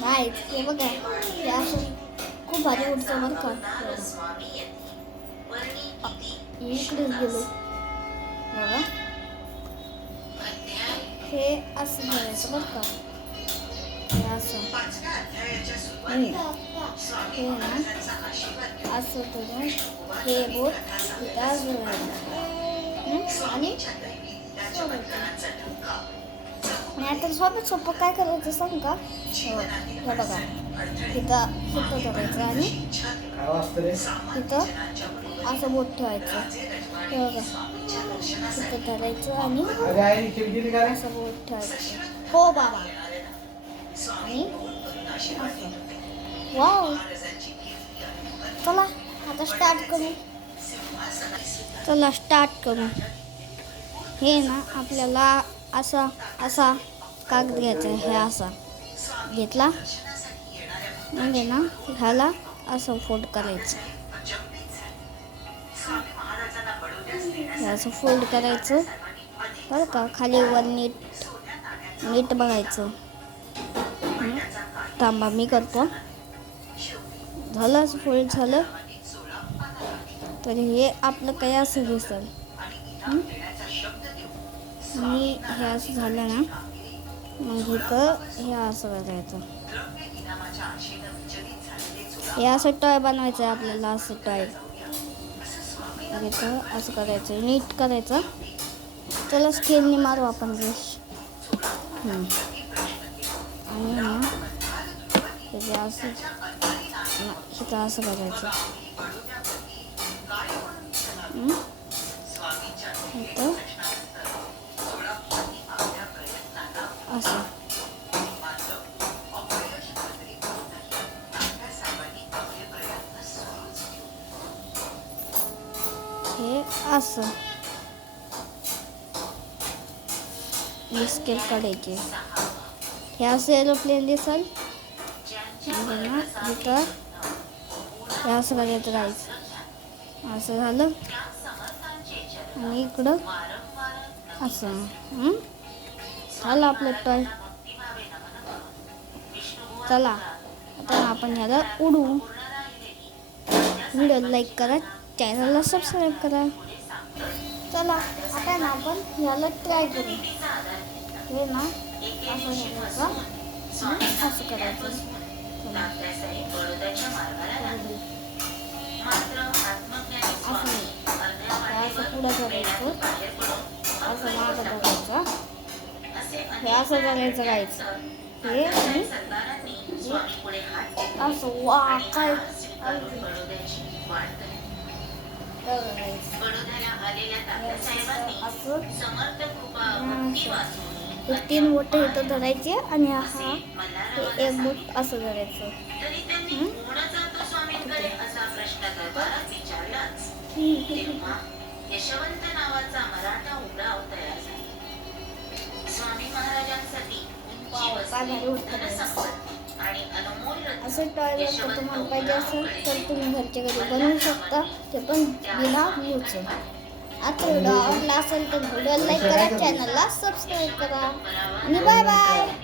नाही हे बघा हे असं खूप भारी उठतं बरं का. इकडेच गेलो बघा. हे असं करायचं बरं का. हे असं हे ना असं करून हे बोट इथं जोडायचं आणि आता सोपं काय करायचं सांग का. हे बघा इथं धरायचं आणि इथं असं बोट ठेवायचं. हे बघा इथं धरायचं आणि असं बोट ठेवायचं. हो बाबा आणि वाव. चला आता स्टार्ट करू. हे ना आपल्याला असा कागद घ्यायचा. हे असा घेतला म्हणजे ना ह्याला असं फोल्ड करायचं. हे असं फोल्ड करायचं बरं का. खाली वर नीट बघायचं. थांबा मी करतो. झालं असं फोल्ड झालं तर हे आपलं काही असं दिसेल. आणि हे असं झालं ना मग इथं हे असं करायचं. हे असं टॉय बनवायचं आहे आपल्याला. असं टॉय इथं असं करायचं नीट करायचं. चला स्केलने मारू आपण ब्रश. आणि ना त्याचे असं इथं असं करायचं. इथं असं हे असं स्केल काढायचे. हे असं एरोप्लेन दिसल ना इथं हे असं करायचं राहायचं. असं झालं आणि इकडं असं झालं आपलं टॉय. चला आता आपण ह्याला उडवू. व्हिडिओ लाईक करा, चॅनलला सबस्क्राईब करा. चला आता ना आपण ह्याला ट्राय करू. हे ना असं करायचं. असं पुढं करायचं. असं मागं धरायचं. हे असं करायचं राहायचं. हे असं वा काय तीन बोट इथं धरायचे आणि हा एक बोट असं धरायचं. यशवंत नावाचा मराठा उमराव तयार झाला. स्वामी महाराजांसाठी असं टॉय जर तुम्हाला पाहिजे असेल तर तुम्ही घरच्या घरी बनवू शकता. ते पण बिना व्ह्यूचं. आता व्हिडिओ आवडला असेल तर व्हिडिओ लाईक करा, चॅनलला सबस्क्राईब करा आणि बाय बाय.